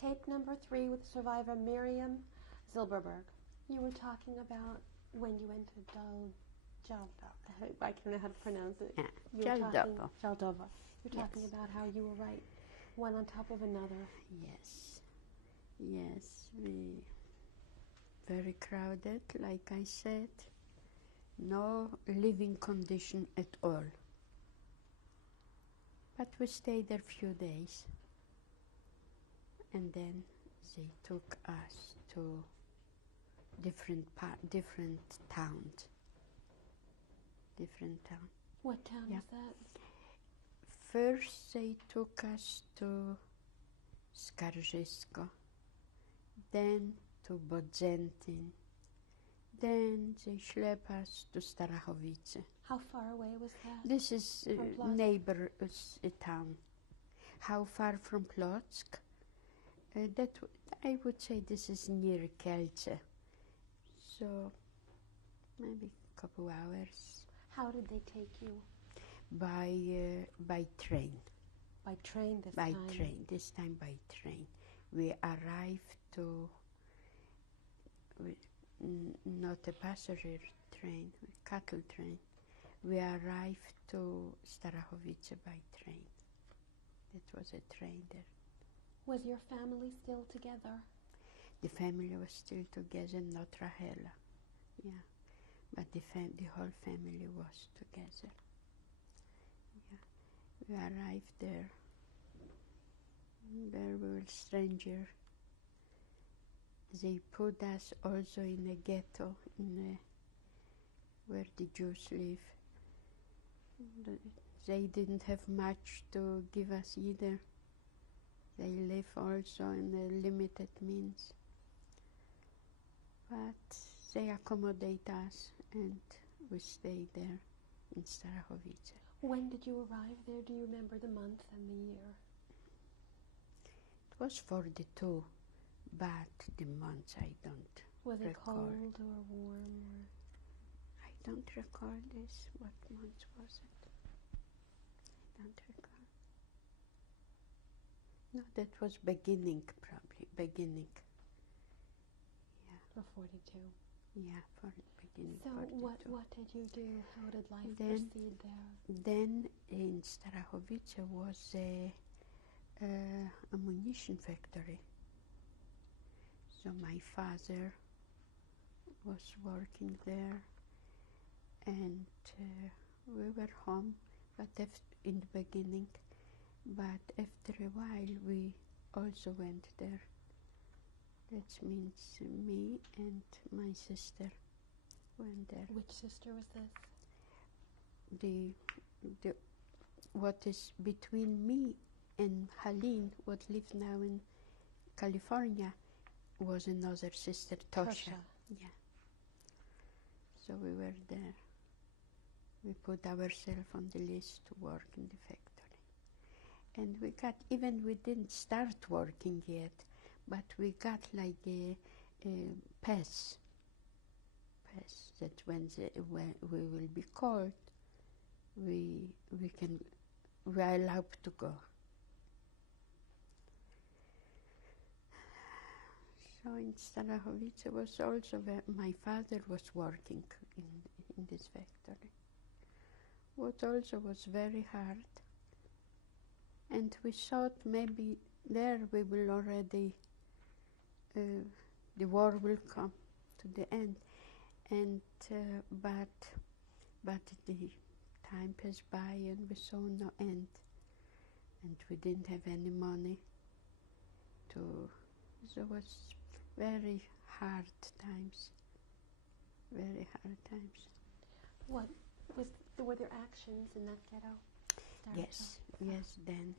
Tape number 3 with survivor Mirjam Zylberberg. You were talking about when you went to I don't know how to pronounce it. Zylberberg. You're talking about how you were right, one on top of another. Yes, we very crowded, like I said. No living condition at all. But we stayed there a few days. And then they took us to different towns. What town is that? First they took us to Skarżysko, then to Bodzentin, then they schlepped us to Starachowice. How far away was that? This is neighbor town. How far from Plock? I would say this is near Kielce, so maybe a couple hours. How did they take you? By train. By train this time? By train, this time by train. We arrived to, not a passenger train, a cattle train. We arrived to Starachowice by train. That was a train there. Was your family still together? The family was still together, not Rahela. Yeah, but the whole family was together. Yeah, we arrived there. There we were strangers. They put us also in a ghetto, where the Jews live. They didn't have much to give us either. They live also in a limited means. But they accommodate us and we stayed there in Starachowice. When did you arrive there? Do you remember the month and the year? It was 42, but the months I don't Was it recall. cold or warm? I don't recall this. What month was it? I don't recall. No, that was beginning, probably. Beginning. Yeah. Or 42. Yeah, for beginning. So 42. what did you do? How did life proceed there? Then in Starachowice was a ammunition factory. So my father was working there, and we were home, but in the beginning. But after a while, we also went there. That means me and my sister went there. Which sister was this? What is between me and Helene, what lives now in California, was another sister, Tosha. Yeah. So we were there. We put ourselves on the list to work in the factory. And we got, even we didn't start working yet, but we got like a pass. That when we will be called, we are allowed to go. So in Starachowice was also where my father was working in this factory. What also was very hard. And we thought maybe there we will already, the war will come to the end. And but the time passed by and we saw no end. And we didn't have any money so it was very hard times. Very hard times. Were there actions in that ghetto? Yes, then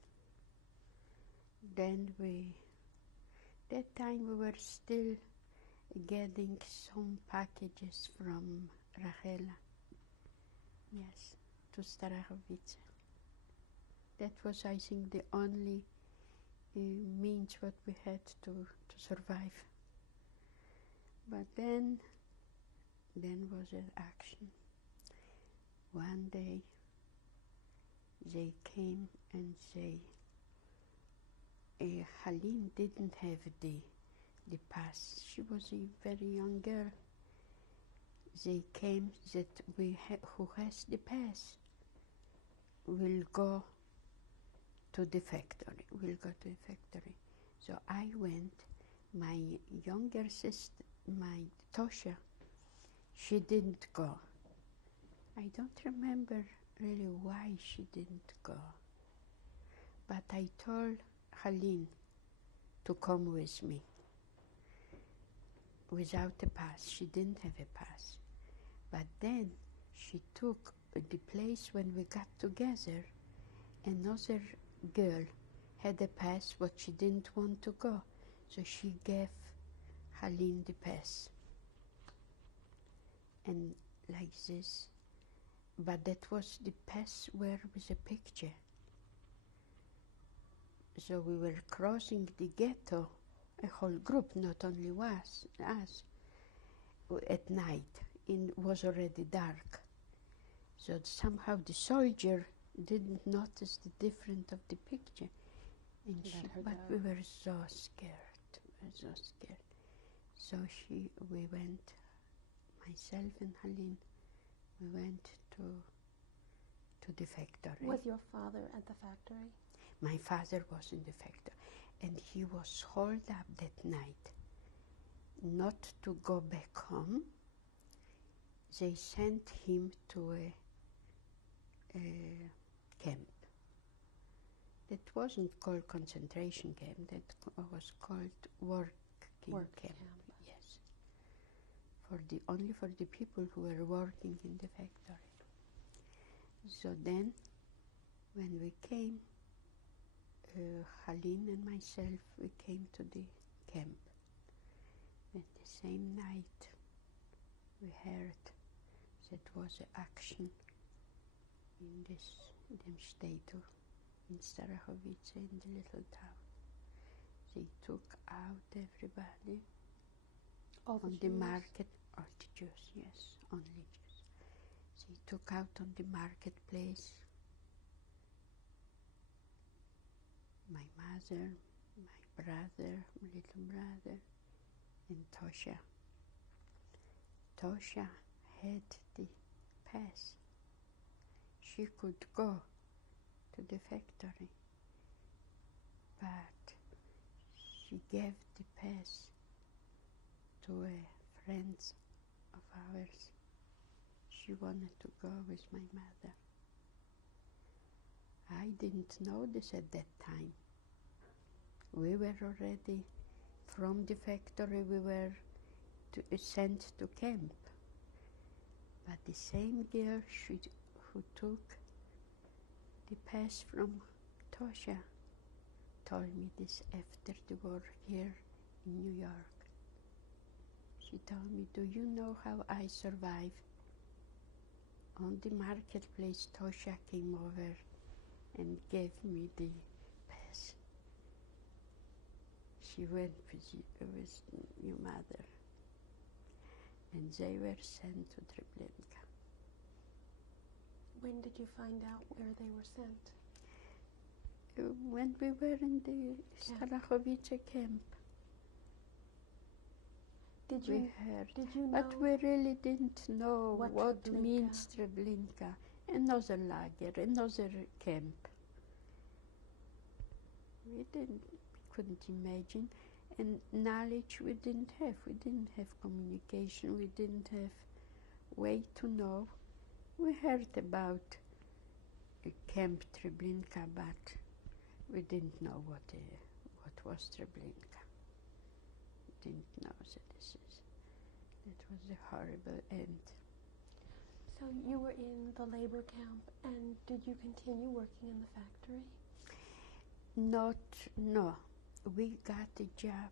that time we were still getting some packages from Rahela, yes, to Starachowice. That was, I think, the only means what we had to survive. But then was an action. One day they came and they Halim didn't have the pass. She was a very young girl. They came that who has the pass will go to the factory. Will go to the factory. So I went. My younger sister, my Tosha, she didn't go. I don't remember really why she didn't go. But I told Halim to come with me without a pass. She didn't have a pass. But then she took the place when we got together. Another girl had a pass, but she didn't want to go. So she gave Halim the pass. And like this. But that was the pass where with a picture. So we were crossing the ghetto, a whole group, not only us, at night. It was already dark. So somehow the soldier didn't notice the difference of the picture. And but we were so scared, So we went, myself and Halim, we went to the factory. Was your father at the factory? My father was in the factory, and he was hauled up that night, not to go back home. They sent him to a camp. That wasn't called concentration camp, that was called working camp. Yes. Only for the people who were working in the factory. So then, when we came, Halim and myself, we came to the camp. And the same night, we heard that was an action in dem Städte, in Starachowice, in the little town. They took out everybody on the market, all the Jews, yes, only Jews. They took out on the marketplace my mother, my brother, my little brother, and Tosha. Tosha had the pass. She could go to the factory, but she gave the pass to a friend of ours. She wanted to go with my mother. I didn't know this at that time. We were already from the factory, we were sent to camp. But the same girl who took the pass from Tosha told me this after the war here in New York. She told me, do you know how I survived? On the marketplace, Tosha came over and gave me the pass. She went with your mother, and they were sent to Treblinka. When did you find out where they were sent? When we were in the Starachowice camp. Did you know? But we really didn't know what Treblinka means Treblinka. Another lager, another camp. We couldn't imagine, and knowledge we didn't have. We didn't have communication. We didn't have way to know. We heard about Camp Treblinka, but we didn't know what was Treblinka. We didn't know that was a horrible end. So you were in the labor camp, and did you continue working in the factory? No. We got a job.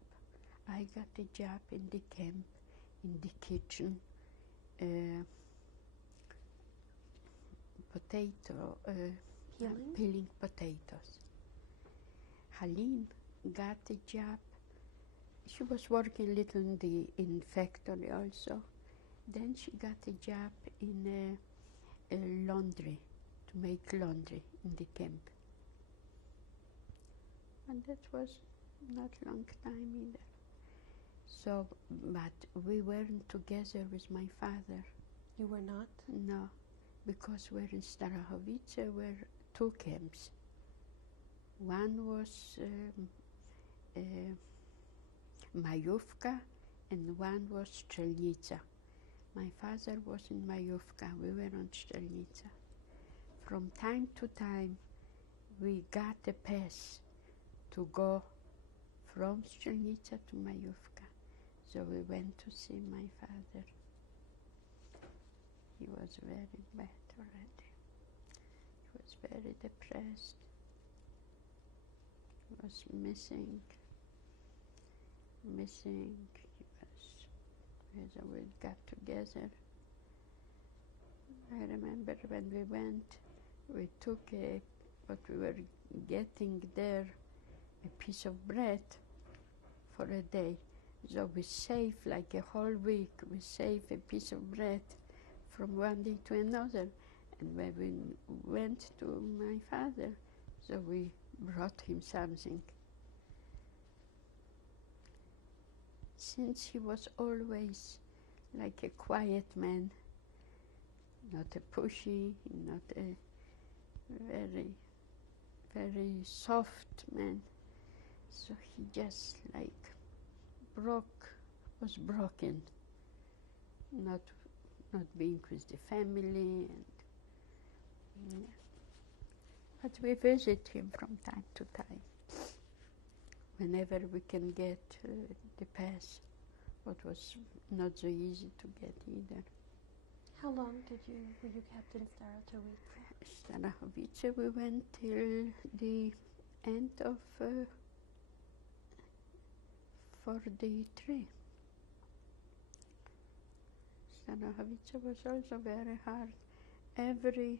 I got a job in the camp, in the kitchen, peeling potatoes. Halim got a job. She was working a little in factory also. Then she got a job in a laundry, to make laundry in the camp. And that was not long time either. So, but we weren't together with my father. You were not? No, because we're in Starahovice, were two camps. One was Majówka and one was Strzelnica. My father was in Majówka, we were on Strzelnica. From time to time, we got a pass to go from Strzelnica to Majówka. So we went to see my father. He was very bad already. He was very depressed. He was missing. He was, so we got together. I remember when we went, we took what we were getting there, a piece of bread for a day. So we saved like a whole week, we saved a piece of bread from one day to another. And when we went to my father, so we brought him something. Since he was always like a quiet man, not a pushy, not a very, very soft man, so he just like was broken, not being with the family, and yeah. But we visit him from time to time, whenever we can get the pass, what was not so easy to get either. How long were you kept in Starahovice? Starahovice, we went till the end of 43. Starahovice was also very hard. Every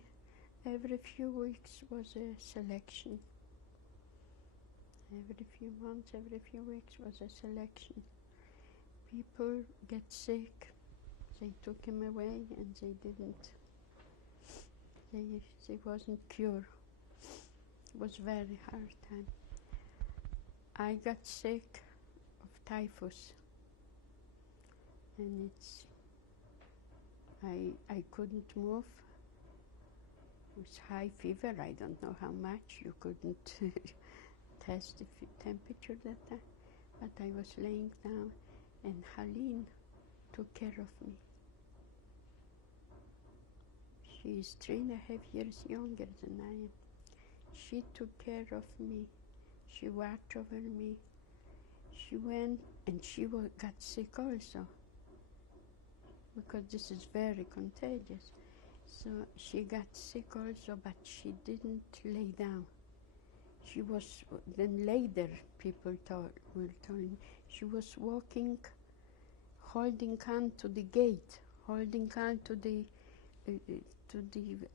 few weeks was a selection. Every few months, every few weeks was a selection. People get sick, they took him away and they didn't, they wasn't cured. It was very hard time. I got sick of typhus, and I couldn't move. It was high fever, I don't know how much, you couldn't test the temperature that time, but I was laying down and Haleen took care of me. She is 3.5 years younger than I am. She took care of me, she watched over me. She went and she got sick also, because this is very contagious. So she got sick also, but she didn't lay down. She was, then later people were telling me, she was walking, holding on to the gate, holding on to the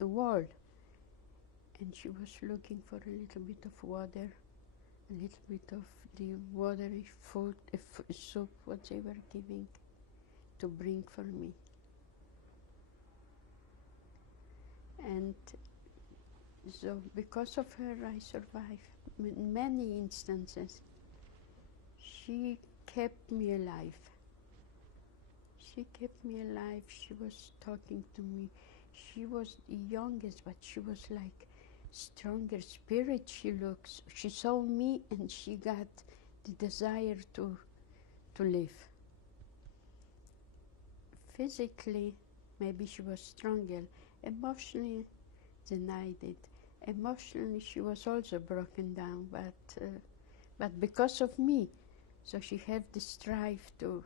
wall. And she was looking for a little bit of water, a little bit of the watery food, soup, what they were giving, to bring for me. And so because of her, I survived. In many instances, she kept me alive. She kept me alive. She was talking to me. She was the youngest, but she was like stronger spirit. She saw me and she got the desire to live. Physically, maybe she was stronger. Emotionally, than I did. Emotionally, she was also broken down, but because of me, so she had the strive to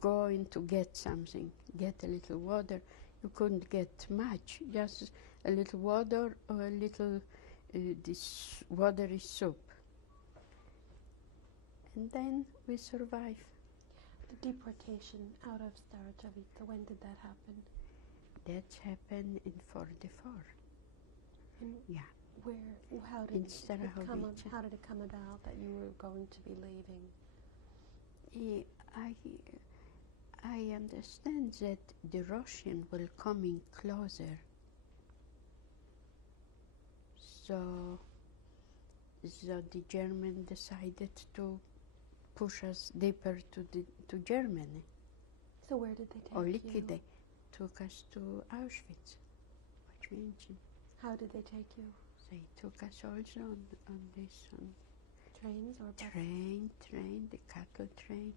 go and to get something, get a little water. You couldn't get much, just a little water or a little this watery soup. And then we survived. The deportation out of Starahovice, when did that happen? That happened in 44. And yeah. How did it come about that you were going to be leaving? I understand that the Russian will coming closer. So So the German decided to push us deeper to Germany. So where did they take Or you? liquidate, took us to Auschwitz, which mentioned. How did they take you? They took us also on this Trains or buses? train, the cattle train.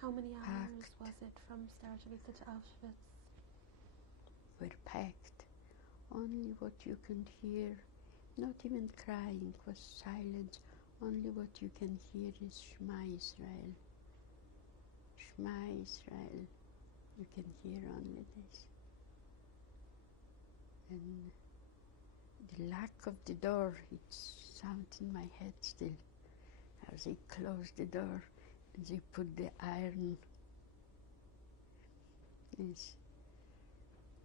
How many hours Packed. was it from Zylberberg to Auschwitz? Were packed. Only what you can hear, not even crying, was silence. Only what you can hear is Shema Israel. Shema Israel. You can hear only this. And the lock of the door, it sounds in my head still. As they closed the door, and they put the iron. Yes.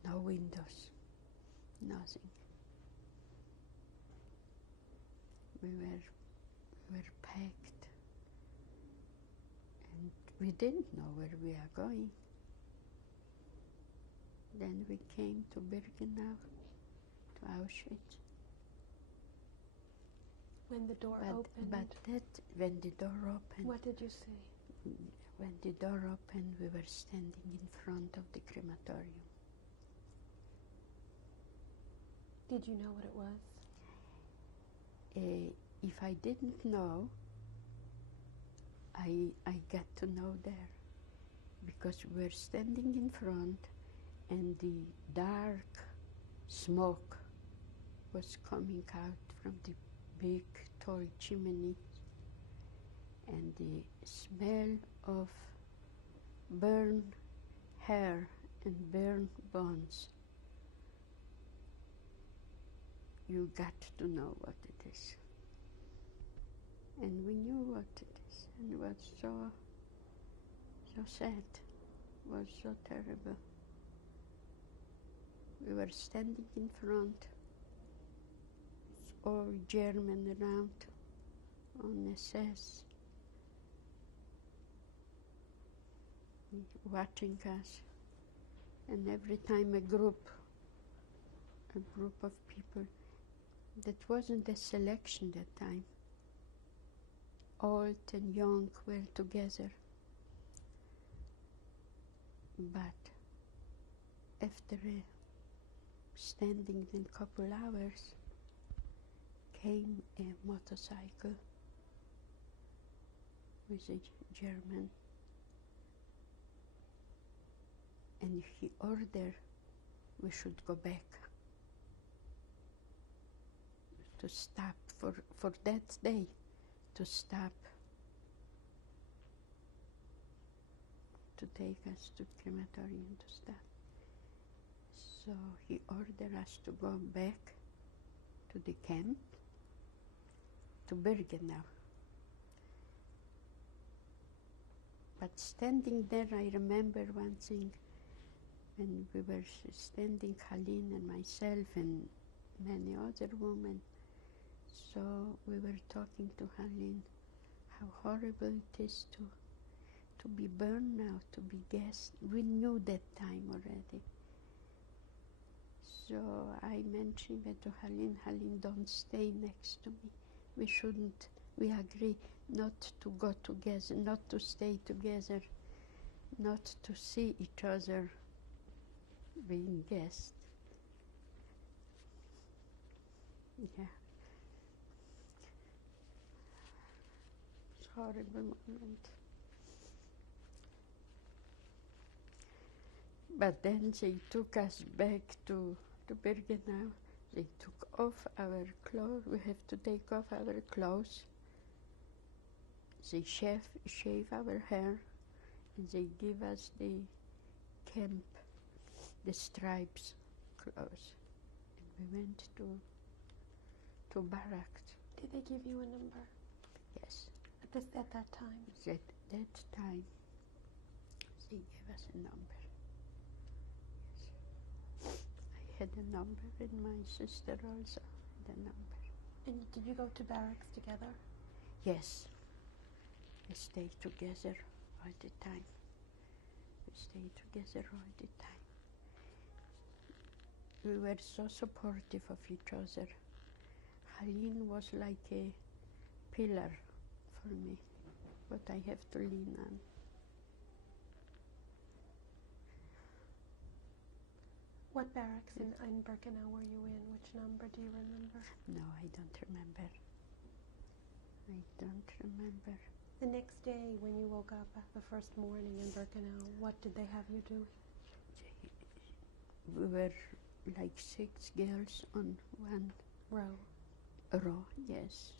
No windows, nothing. We were packed, and we didn't know where we are going. Then we came to Birkenau, to Auschwitz. When the door opened, But when the door opened, what did you see? when the door opened, we were standing in front of the crematorium. Did you know what it was? If I didn't know, I got to know there, because we were standing in front, and the dark smoke was coming out from the big tall chimney, and the smell of burned hair and burned bones. You got to know what it is. And we knew what it is, and it was so sad, was so terrible. We were standing in front, all German around on SS, watching us, and every time a group of people. That wasn't a selection that time. Old and young were together. But after standing in a couple hours, came a motorcycle with a German, and he ordered we should go back. To stop for that day, to stop, to take us to crematorium to stop. So he ordered us to go back to the camp, to Birkenau. But standing there, I remember one thing, when we were standing, Haline and myself and many other women. So we were talking to Haline, how horrible it is to be burned now, to be gassed. We knew that time already. So I mentioned it to Haline, don't stay next to me. We shouldn't, we agree not to go together, not to stay together, not to see each other being gassed. Yeah. Horrible moment. But then they took us back to Birkenau. They took off our clothes. We have to take off our clothes. They shave our hair, and they give us the camp, the stripes clothes. And we went to barracks. Did they give you a number? Yes. At that time? At that time, they gave us a number. Yes. I had a number, and my sister also had a number. And did you go to barracks together? Yes. We stayed together all the time. We stayed together all the time. We were so supportive of each other. Haline was like pillar for me, what I have to lean on. What barracks in Birkenau were you in? Which number do you remember? No, I don't remember. I don't remember. The next day when you woke up the first morning in Birkenau, what did they have you do? We were like 6 girls on one row, yes.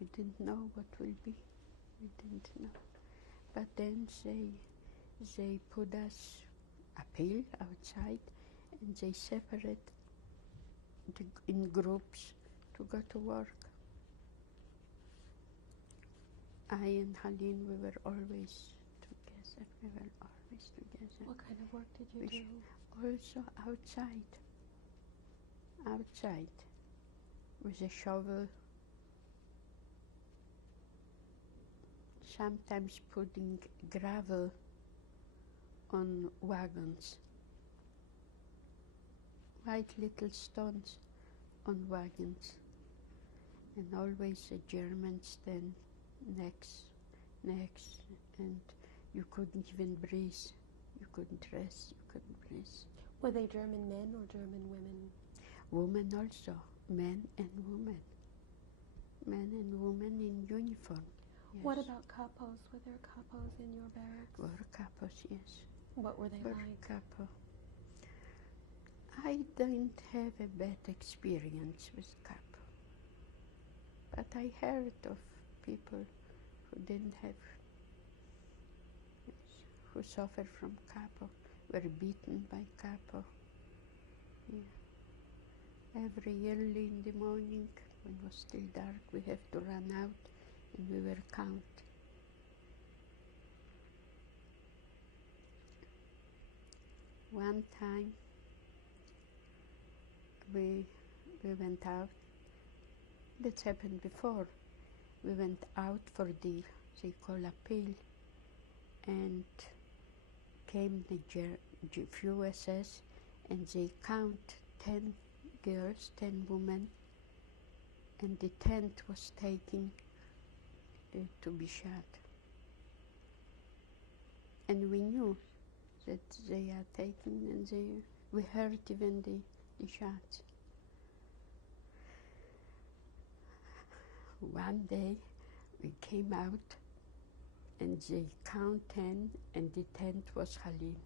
We didn't know what will be. We didn't know. But then they put us a pile outside and they separate in groups to go to work. I and Haline, we were always together. We were always together. What kind of work did you do? Also outside, with a shovel, sometimes putting gravel on wagons, white little stones on wagons, and always the Germans then next, and you couldn't even breathe. You couldn't rest, you couldn't breathe. Were they German men or German women? Women also, men and women. Men and women in uniform. Yes. What about capos? Were there capos in your barracks? Were capos, yes. What were they like? Capo. I didn't have a bad experience with capo, but I heard of people who didn't have, who suffered from capo, were beaten by capo. Yeah. Every early in the morning, when it was still dark, we have to run out and we were count. One time we went out, that's happened before, we went out for the, they call appeal, and came the few SS and they count 10 girls, 10 women, and the 10th was taken to be shot. And we knew that they are taken, and we heard even the shots. One day we came out and they count 10, and the 10th was Haline.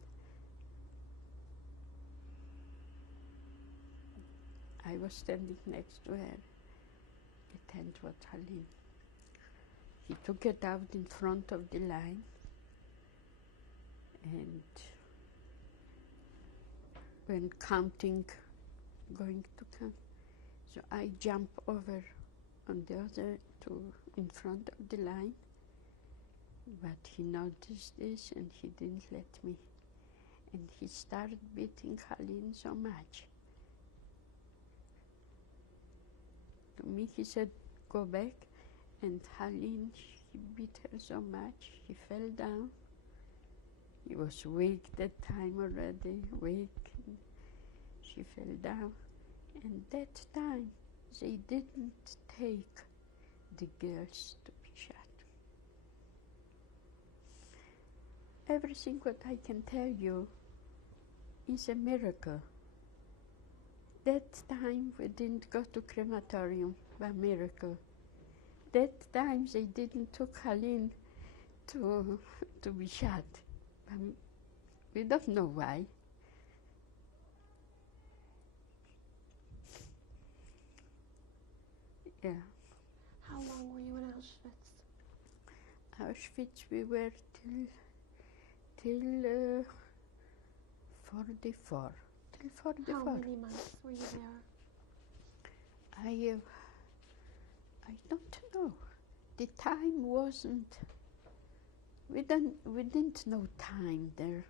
I was standing next to her. The 10th was Haline. He took it out in front of the line, and when counting, going to count, so I jump over on the other in front of the line, but he noticed this and he didn't let me, and he started beating Haline so much. To me he said, go back, and Haline, he beat her so much, he fell down. He was weak that time already, weak. She fell down, and that time they didn't take the girls to be shot. Everything what I can tell you is a miracle. That time we didn't go to crematorium, a miracle. That time they didn't took Haline to be shot. We don't know why. Yeah. How long were you in Auschwitz? Auschwitz we were till 44. Till 44. How many months were you there? I don't know. The time wasn't. We didn't know time there.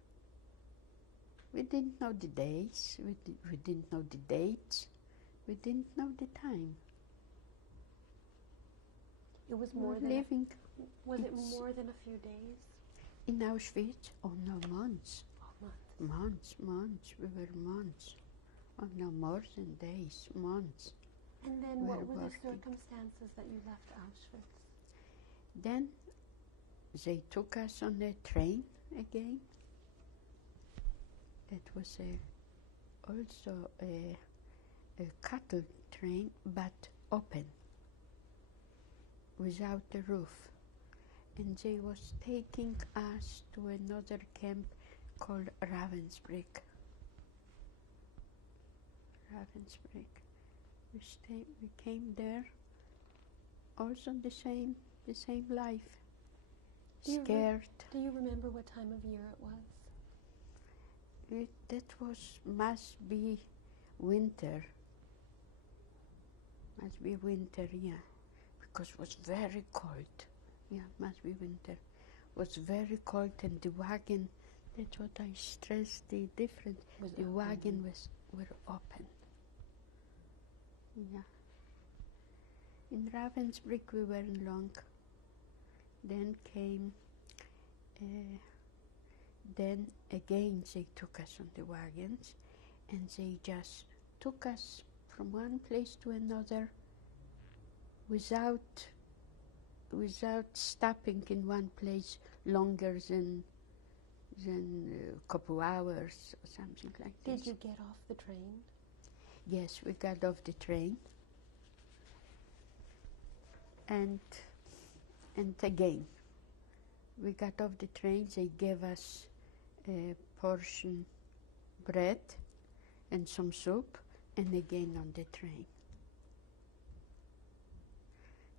We didn't know the days. We didn't know the dates. We didn't know the time. It was more than living. Was it more than a few days? In Auschwitz? Oh no, months. Oh, Months. We were months. Oh no, more than days, months. And then were what were the working. circumstances that you left Auschwitz? Then they took us on a train again. It was also a cattle train, but open, without a roof. And they was taking us to another camp called Ravensbrück. Ravensbrück. We came there, also the same life. Scared. Do you remember what time of year it was? Must be winter. Must be winter, yeah, because it was very cold. Yeah, must be winter. It was very cold, and the wagon. That's what I stressed. The difference. The wagon were open. Yeah. In Ravensbrück we weren't long. Then came. Then again they took us on the wagons, and they just took us from one place to another without stopping in one place longer than a couple hours or something like this. Did you get off the train? Yes, we got off the train. And again, we got off the train, they gave us a portion bread and some soup, and again on the train.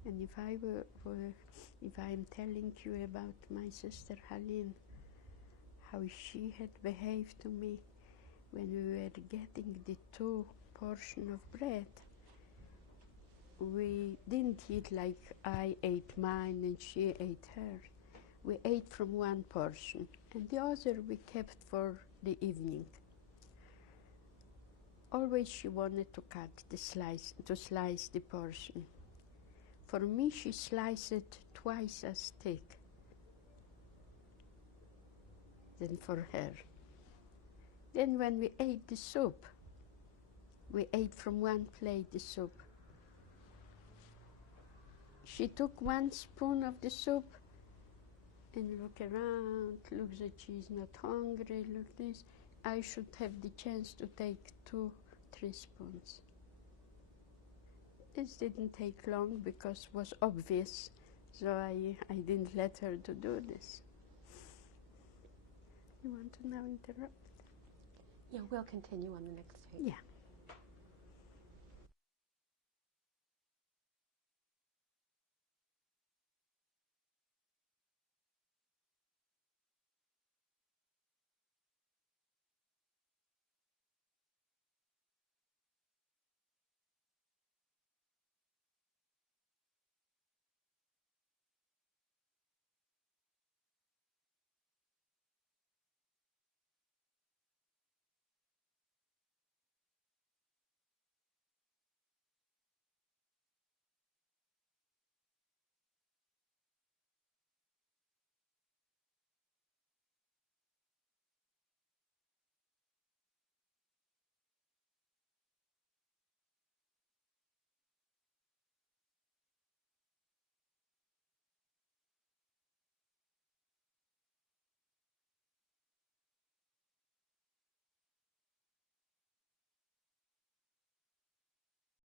And if I'm telling you about my sister Haline, how she had behaved to me when we were getting the 2 portion of bread, we didn't eat like I ate mine and she ate hers. We ate from one portion, and the other we kept for the evening. Always she wanted to slice the portion. For me, she sliced it twice as thick than for her. Then when we ate the soup, we ate from one plate the soup. She took 1 spoon of the soup and look around, look that she's not hungry, look this. I should have the chance to take 2-3 spoons. This didn't take long because it was obvious, so I didn't let her to do this. You want to now interrupt? Yeah, we'll continue on the next page. Yeah.